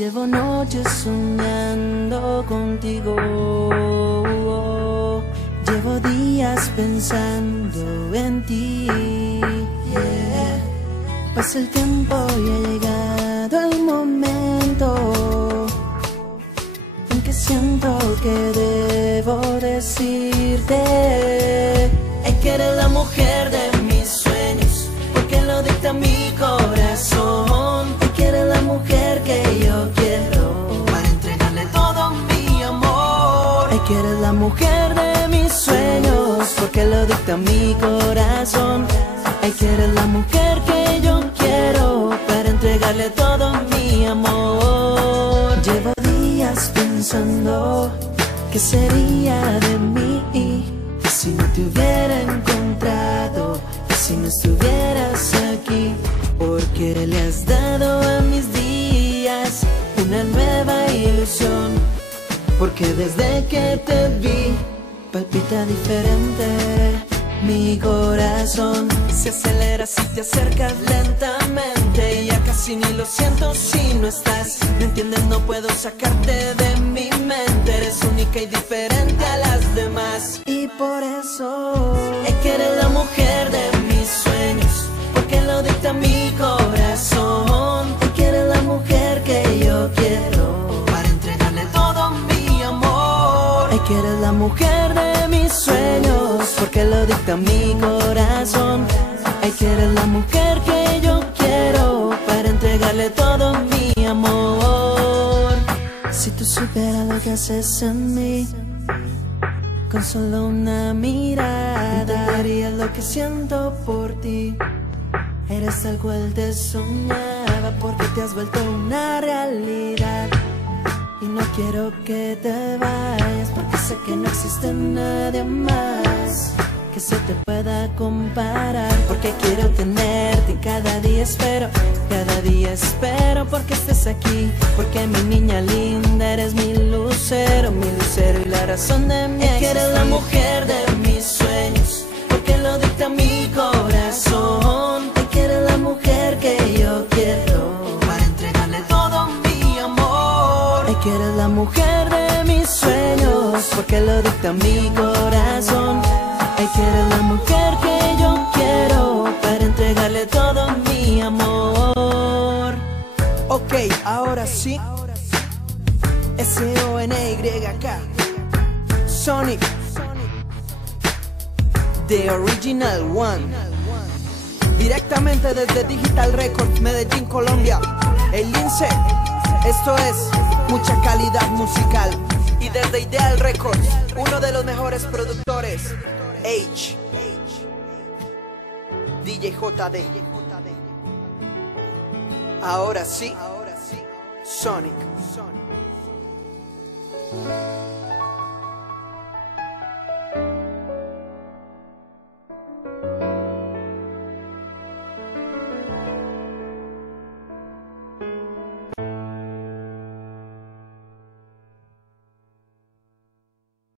Llevo noches soñando contigo. Llevo días pensando en ti. Pasa el tiempo y ha llegado el momento en que siento que debo decirte que eres la mujer de mis sueños, porque lo dicta mi corazón. Que eres la mujer que yo quiero para entregarle todo mi amor. Que eres la mujer de mis sueños, porque lo dicta mi corazón. Que eres la mujer que yo quiero para entregarle todo mi amor. Llevo días pensando qué sería de mí si no te hubiera encontrado, si no estuvieras aquí. Porque le has dado a mis días una nueva ilusión. Porque desde que te vi palpita diferente mi corazón. Se acelera si te acercas lentamente y ya casi ni lo siento si no estás. ¿Me entiendes? No puedo sacarte de mi mente. Eres única y diferente a las demás. Y por eso es que eres la mujer de mis sueños, porque lo dicta mi corazón. Es que eres la mujer que yo quiero para entregarle todo mi amor. Es que eres la mujer de mis sueños, porque lo dicta mi corazón. Ay, que eres la mujer que yo quiero para entregarle todo mi amor. Si tú supieras lo que haces en mí, con solo una mirada entenderías lo que siento por ti. Eres tal cual te soñaba, porque te has vuelto una realidad. Y no quiero que te vayas, porque sé que no existe nadie más que se te pueda comparar. Porque quiero tenerte y cada día espero porque estés aquí. Porque mi niña linda, eres mi lucero y la razón de mi existir. Que eres la mujer de mis sueños, porque lo dicta mi corazón. Que eres la mujer que yo quiero para entregarle todo mi amor. Que eres la mujer de mis sueños, porque lo dicta mi corazón. Que eres la mujer que yo quiero para entregarle todo mi amor. Ok, ahora sí. SONYK Sonic, The Original One. Directamente desde Digital Records, Medellín, Colombia. El Lince. Esto es mucha calidad musical. Y desde Ideal Records, uno de los mejores productores, H, DJ JD. Ahora sí, Sonic.